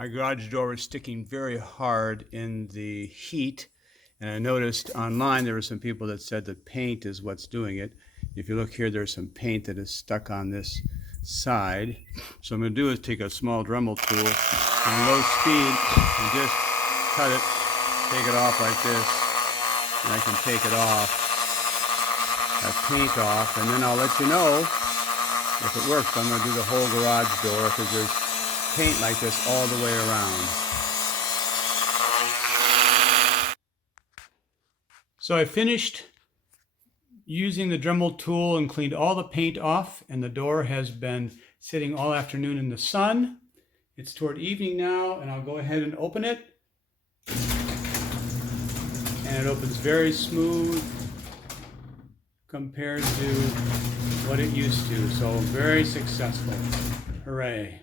My garage door was sticking very hard in the heat, and I noticed online there were some people that said that paint is what's doing it. If you look here, there's some paint that is stuck on this side. So I'm going to do is take a small Dremel tool on low speed and just cut it, take it off like this, and I can take it off, that paint off, and then I'll let you know if it works. I'm going to do the whole garage door because there's paint like this all the way around. So I finished using the Dremel tool and cleaned all the paint off, and the door has been sitting all afternoon in the sun. It's toward evening now, and I'll go ahead and open it. And it opens very smooth compared to what it used to. So very successful. Hooray.